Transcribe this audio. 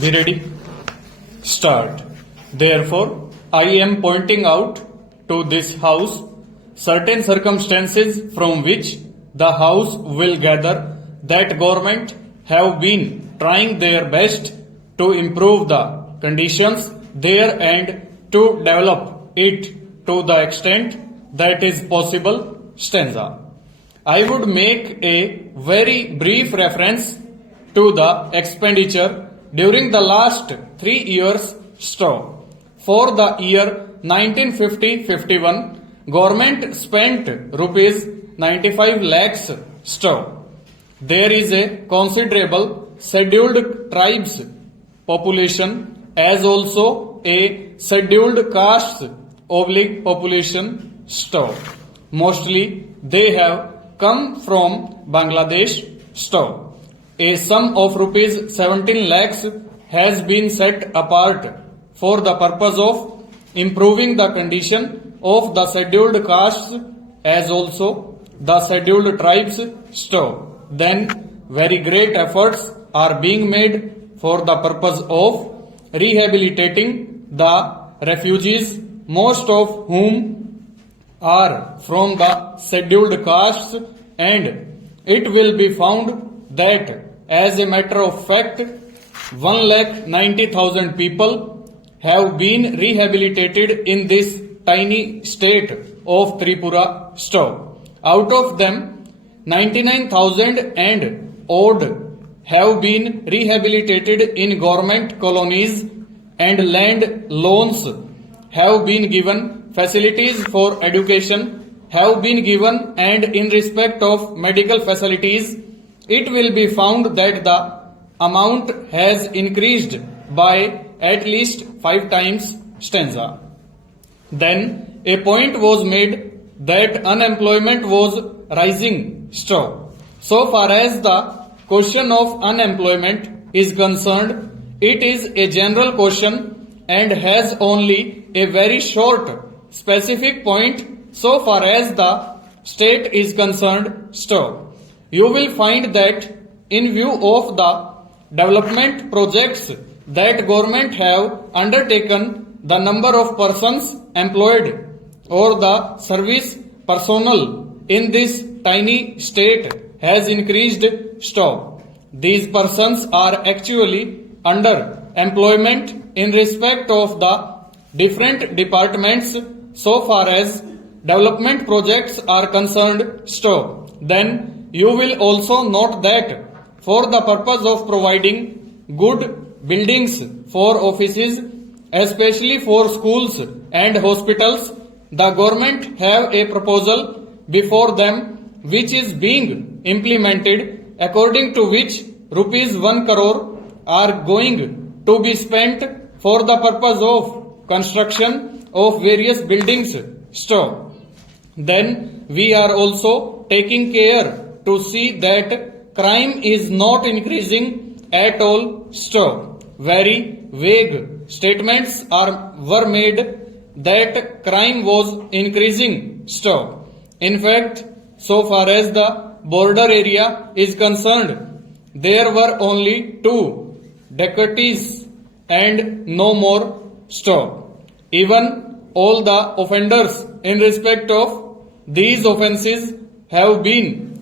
Be ready? Start. Therefore, I am pointing out to this house certain circumstances from which the house will gather that government have been trying their best to improve the conditions there and to develop it to the extent that is possible. Stanza. I would make a very brief reference to the expenditure during the last 3 years. For the year 1950-51, government spent rupees 95 lakhs. There is a considerable scheduled tribes population as also a scheduled castes population. Mostly they have come from Bangladesh. A sum of rupees 17 lakhs has been set apart for the purpose of improving the condition of the scheduled castes as also the scheduled tribes. Then very great efforts are being made for the purpose of rehabilitating the refugees, most of whom are from the scheduled castes, and it will be found that as a matter of fact 1,90,000 people have been rehabilitated in this tiny state of Tripura. Out of them 99,000 and odd have been rehabilitated in government colonies, and land loans have been given, facilities for education have been given, and in respect of medical facilities it will be found that the amount has increased by at least 5 times. Stanza. Then a point was made that unemployment was rising. So far as the question of unemployment is concerned, it is a general question and has only a very short specific point so far as the state is concerned. You will find that in view of the development projects that government have undertaken, the number of persons employed or the service personnel in this tiny state has increased. These persons are actually under employment in respect of the different departments so far as development projects are concerned. Then you will also note that for the purpose of providing good buildings for offices, especially for schools and hospitals, the government have a proposal before them which is being implemented, according to which rupees 1 crore are going to be spent for the purpose of construction of various buildings. Then we are also taking care to see that crime is not increasing at all. Very vague statements were made that crime was increasing. In fact, so far as the border area is concerned, there were only 2 dacoities and no more. Even all the offenders in respect of these offences have been